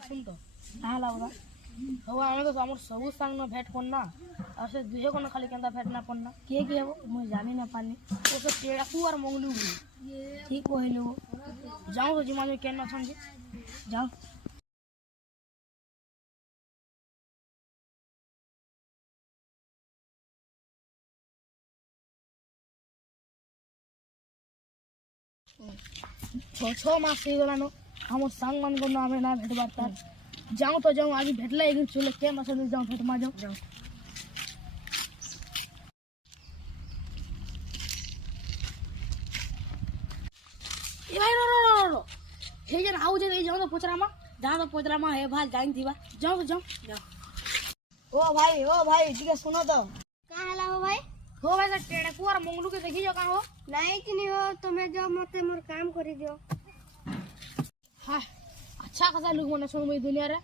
सुन तो हाँ लागला हवा आने तो हमर सब संग न भेट करना और से दुहे को न खाली केंदा भेट ना पड़ना के हो मैं जानी ना पानी ओ से टेड़ा कुआर मंगलू ठीक कहलो जाओ तो जिमा में केना समझे जाओ छो मास हो गलानो हमर संग मन को नामे ना भेट बाता जाऊं तो जाऊं आगे भेटला एक दिन चले के मसल जाऊं भेट मा जाऊं ए भाई रो हे जन आउ जे जाऊं तो पोचरा मा हे भाई जाइन थीबा जाऊं ओ भाई ठीक है सुनो तो कहाँ हला हो भाई का टेड़ा कुआर मंगलू के देखी जो का हो नहीं कि नहीं हो तुम्हें जो मते मोर काम करी दियो हां अच्छा खासा लोग मने सुन मई दुनिया रे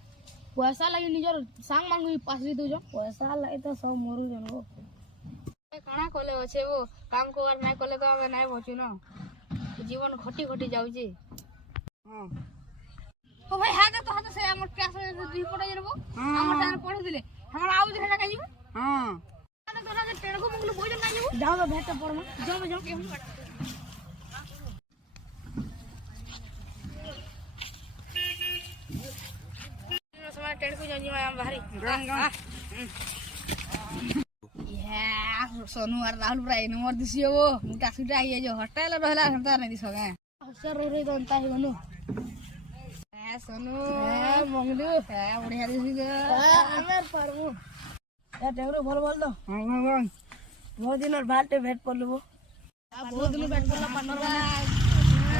पैसा लगे निजर सांग मांगू पास दे दो पैसा लगे तो सब मरु जन हो काना कोले अच्छे वो काम को नहीं कोले तो हमें नहीं बचू ना जीवन घटी जाऊ जी हां ओ भाई हाथ से हमर क्लास में दुई पढ़ा जरबो हमर सारे पढ़ दिले हमर आउ जे हेला काजी हां तो ना टेड़ को मंगलू बोझ ना जीवो जाओ तो भेट पड़ में जाओ समय टेड़ को जाई मैं बाहरी सोनू और राहुल भाई नंबर दिसियो वो मुटा सुटा ये जो होटल रहला हमता नहीं दिसो गए सर रे दोनता है बनु ए सोनू ए मंगलू ए बढ़िया दिसियो अमर परमु ए टेगरो बोल दो हां बहुत दिन और भाटे भेट पड़लु बहुत दिन भेट पड़ला पार्टनर